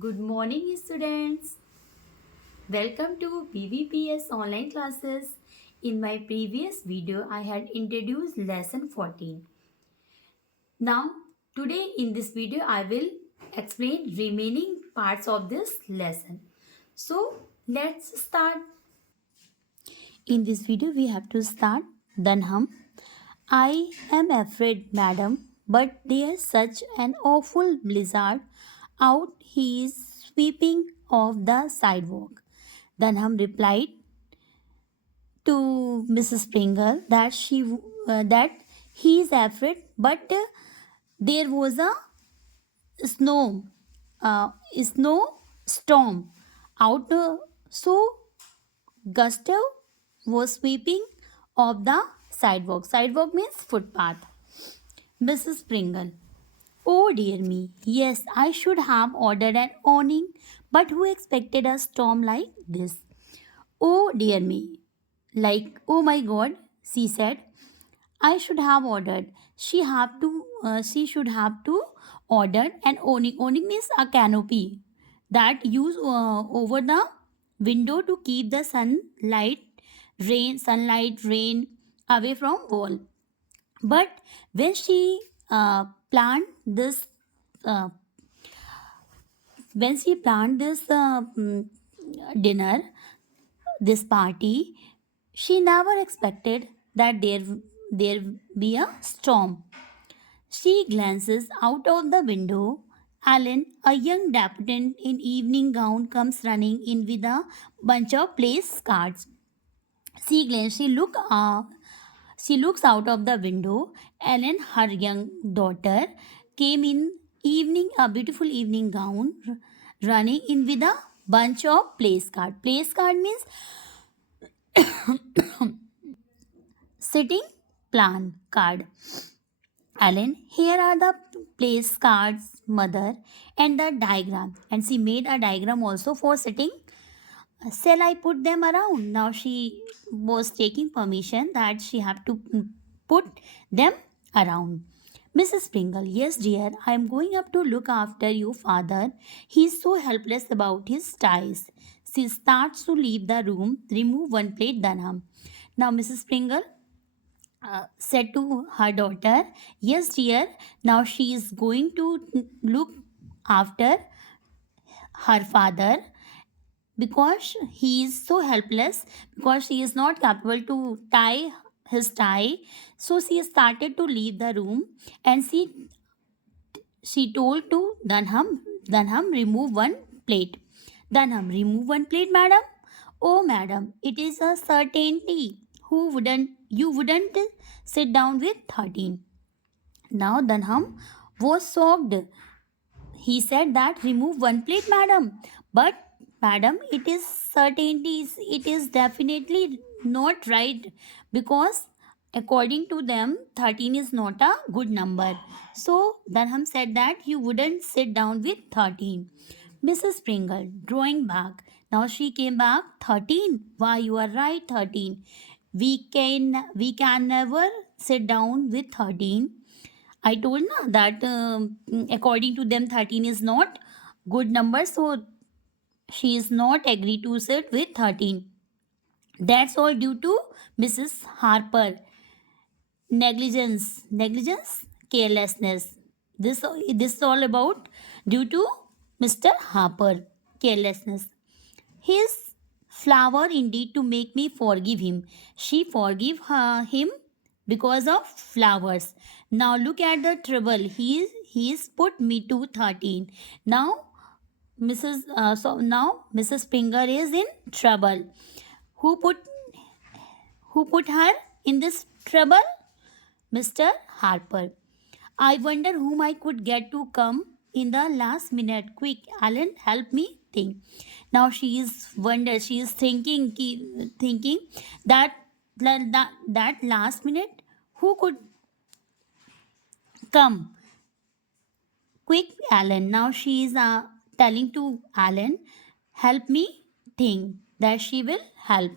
Good morning, students. Welcome to BVPS online classes. In my previous video, I had introduced lesson 14. Now, today in this video, I will explain remaining parts of this lesson. So, let's start. In this video, we have to start. Dunham. I am afraid, madam, but there's such an awful blizzard out. He is sweeping off the sidewalk. Dunham replied to Mrs. Pringle that he is afraid, but there was a snow snow storm out, so Gustav was sweeping off the sidewalk. Sidewalk means footpath. Mrs. Pringle. Oh dear me. Yes, I should have ordered an awning, but who expected a storm like this? Oh dear me. Like, oh my god, she said. I should have ordered. She should have to order an awning. Awning means a canopy that used over the window to keep the sunlight, rain away from wall. But when she planned this, uh, dinner, this party, she never expected that there be a storm. She glances out of the window. Alan, a young debutant in evening gown, comes running in with a bunch of place cards. She glance. She looks out of the window. Ellen, her young daughter, came in a beautiful evening gown, running in with a bunch of place card. Place card means sitting plan card. Alan, here are the place cards, mother, and the diagram. And she made a diagram also for sitting. Shall I put them around? Now she was taking permission that she have to put them around. Mrs. Pringle, yes, dear, I am going up to look after you, father. He is so helpless about his ties. She starts to leave the room, remove one plate, Dunham. Now, Mrs. Pringle said to her daughter, yes, dear, now she is going to look after her father because he is so helpless, because she is not capable to tie his tie. So she started to leave the room, and she told to Dunham, remove one plate. Dunham, remove one plate, madam. Oh, madam, it is a certainty. You wouldn't sit down with 13. Now Dunham was shocked. He said that remove one plate, madam. But madam, it is definitely not right, because according to them 13 is not a good number. So Dunham said that you wouldn't sit down with 13. Mrs. Pringle drawing back. Now she came back. 13. Why, you are right, 13. We can never sit down with 13. I told na that according to them 13 is not good number, so she is not agree to sit with 13. That's all due to Mrs. Harper. Negligence, carelessness. This is all about due to Mr. Harper, carelessness. His flower indeed to make me forgive him. She forgive him because of flowers. Now look at the trouble. He's put me to 13. Now Mrs. Springer is in trouble. Who put who put her in this trouble? Mr. Harper. I wonder whom I could get to come in the last minute. Quick, Alan, help me think. Now she is thinking that that last minute who could come. Quick, Alan. Now she is telling to Alan, help me think that she will help.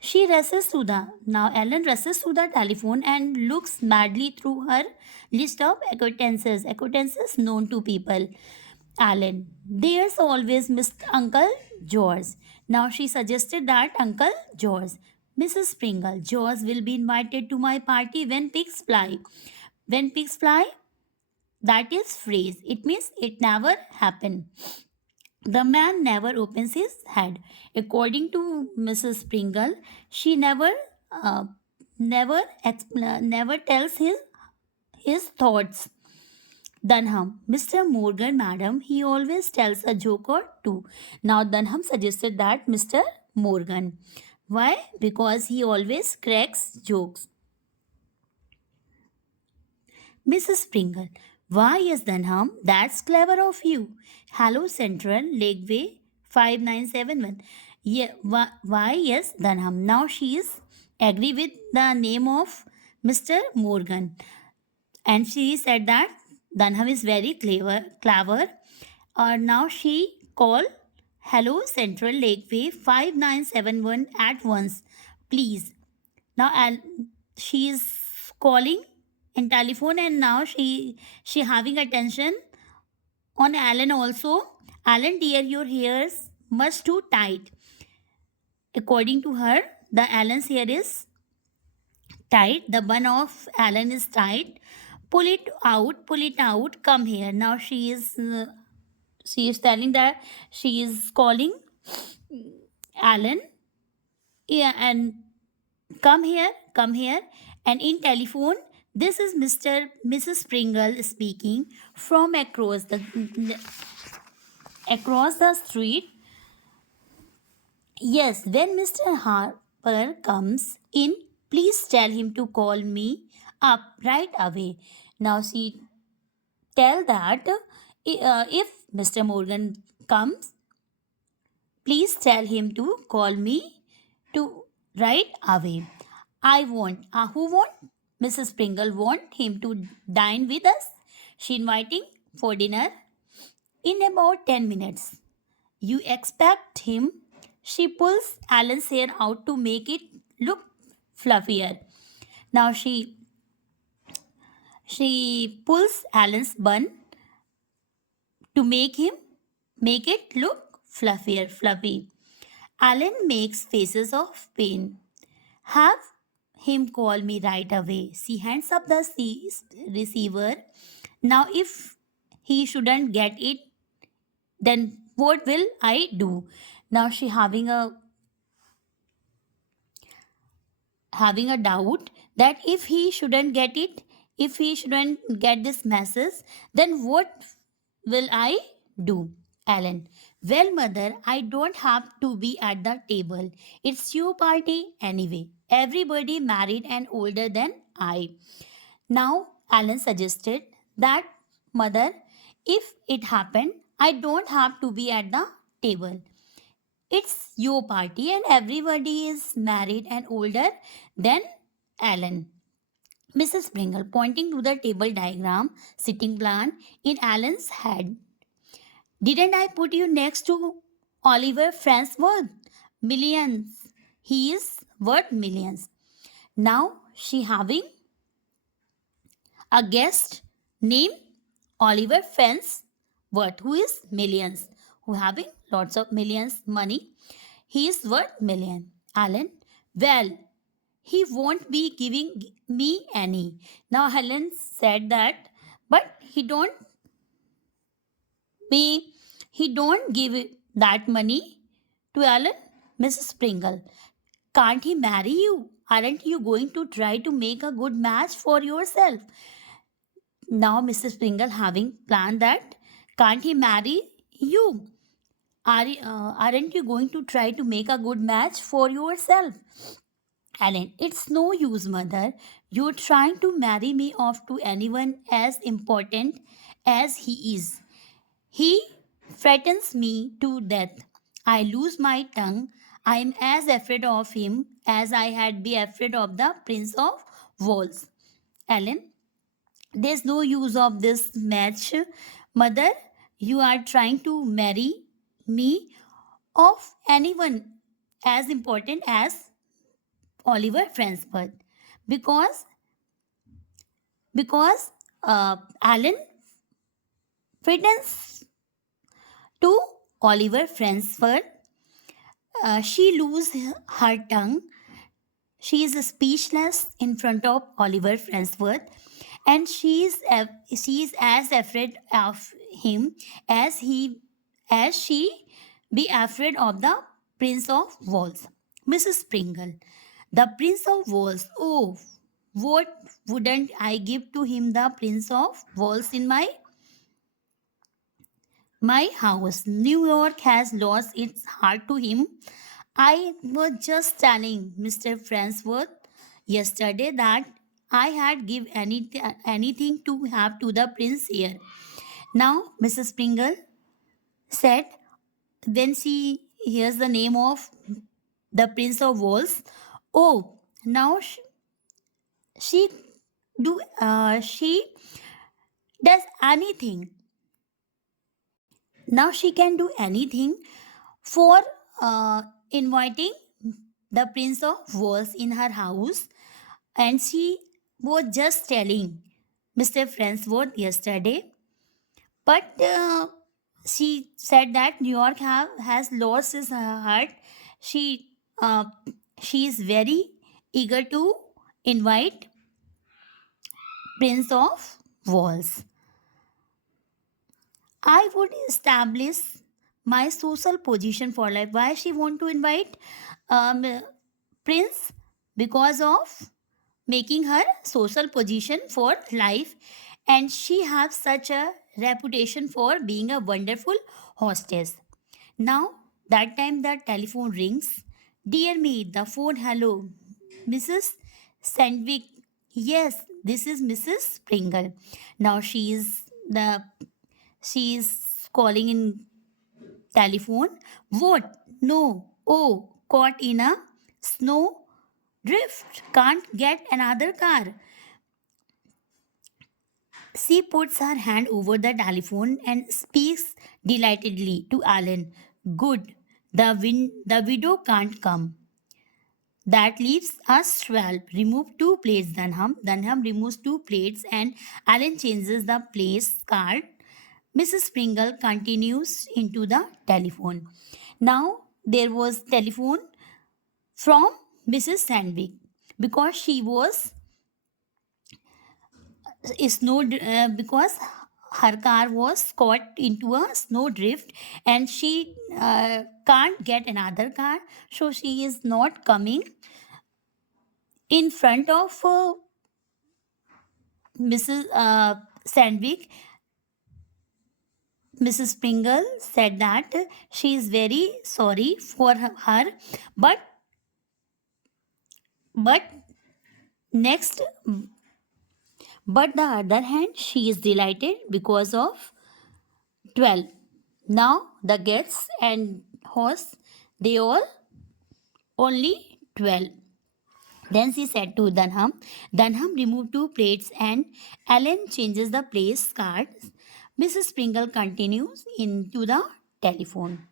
She rushes to the Now Ellen rushes to the telephone and looks madly through her list of acquaintances known to people. Alan, there's always Mr. Uncle George. Now she suggested that Uncle George. Mrs. Pringle, George will be invited to my party when pigs fly. When pigs fly, that is phrase. It means it never happened. The man never opens his head. According to Mrs. Pringle, she uh, never tells his thoughts. Dunham, Mr. Morgan, madam, he always tells a joke or two. Now, Dunham suggested that Mr. Morgan. Why? Because he always cracks jokes. Mrs. Pringle, why, yes, Dunham, that's clever of you. Hello, Central, Lakeway 5971. Yeah, why, yes, Dunham. Now she is agree with the name of Mr. Morgan. And she said that Dunham is very clever. Now she call Hello Central Lakeway 5971 at once, please. Now she is calling in telephone, and now she having attention on Alan also. Alan, dear, your hair's much too tight. According to her, the Alan's hair is tight. The bun of Alan is tight. Pull it out. Pull it out. Come here. Now she is telling that she is calling Alan. Yeah, and come here. And in telephone, this is Mrs. Pringle speaking from across the street. Yes, when Mr. Harper comes in, please tell him to call me up right away. Now she tell that if Mr. Morgan comes, please tell him to call me to right away. I want. Who want? Mrs. Pringle want him to dine with us. She inviting for dinner in about 10 minutes. You expect him. She pulls Alan's hair out to make it look fluffier. Now she pulls Alan's bun to make it look fluffy. Alan makes faces of pain. Have him call me right away. She hands up the receiver. Now, if he shouldn't get it, then what will I do? Now she having a doubt that if he shouldn't get it, if he shouldn't get this message, then what will I do? Alan, well, mother, I don't have to be at the table. It's your party anyway. Everybody married and older than I. Now, Alan suggested that, mother, if it happened, I don't have to be at the table. It's your party and everybody is married and older than Alan. Mrs. Pringle, pointing to the table diagram, sitting plan in Alan's head. Didn't I put you next to Oliver Farnsworth? Millions. He is worth millions. Now she having a guest named Oliver Farnsworth, who is millions, who having lots of millions money. He is worth million. Alan, well, he won't be giving me any. Now Helen said that, but he don't give that money to Alan. Mrs. Pringle, can't he marry you? Aren't you going to try to make a good match for yourself? Now Mrs. Pringle having planned that, can't he marry you? Aren't you going to try to make a good match for yourself? Alan, it's no use, mother. You're trying to marry me off to anyone as important as he is. He frightens me to death. I lose my tongue. I am as afraid of him as I had be afraid of the Prince of Wales. Alan, there's no use of this match, mother. You are trying to marry me of anyone as important as Oliver Farnsworth, because Alan frightens to Oliver Fransford. She loses her tongue. She is speechless in front of Oliver Fransford, and she is as afraid of him as she be afraid of the Prince of Wales. Mrs. Pringle, the Prince of Wales. Oh, what wouldn't I give to him, the Prince of Wales in my house? New York has lost its heart to him. I was just telling Mr. Fransworth yesterday that I had give anything to have to the prince here. Now, Mrs. Pringle said when she hears the name of the Prince of Wales, oh, now she she does anything. Now she can do anything for inviting the Prince of Wales in her house, and she was just telling Mr. Fransworth yesterday, but she said that New York has lost his heart. She uh, she is very eager to invite Prince of Wales. I would establish my social position for life. Why she want to invite um, Prince? Because of making her social position for life, and she has such a reputation for being a wonderful hostess. Now that time the telephone rings. Dear me, the phone. Hello, Mrs. Sandwick. Yes, this is Mrs. Pringle. Now she is calling in telephone. What? No. Oh, caught in a snow drift. Can't get another car. She puts her hand over the telephone and speaks delightedly to Alan. Good. The widow can't come. That leaves us 12. Remove two plates, Dunham. Dunham removes two plates and Alan changes the place card. Mrs. Pringle continues into the telephone. Now there was telephone from Mrs. Sandwick because she was because her car was caught into a snow drift, and she can't get another car, so she is not coming in front of Mrs. Sandwick. Mrs. Pringle said that she is very sorry for her, but but next but the other hand she is delighted because of 12. Now the guests and hosts, they all only 12. Then she said to Dunham. Dunham removed two plates and Alan changes the place cards. Mrs. Pringle continues into the telephone.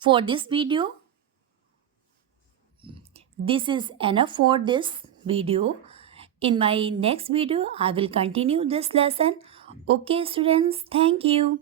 For this video, this is enough for this video. In my next video, I will continue this lesson. Okay, students, thank you.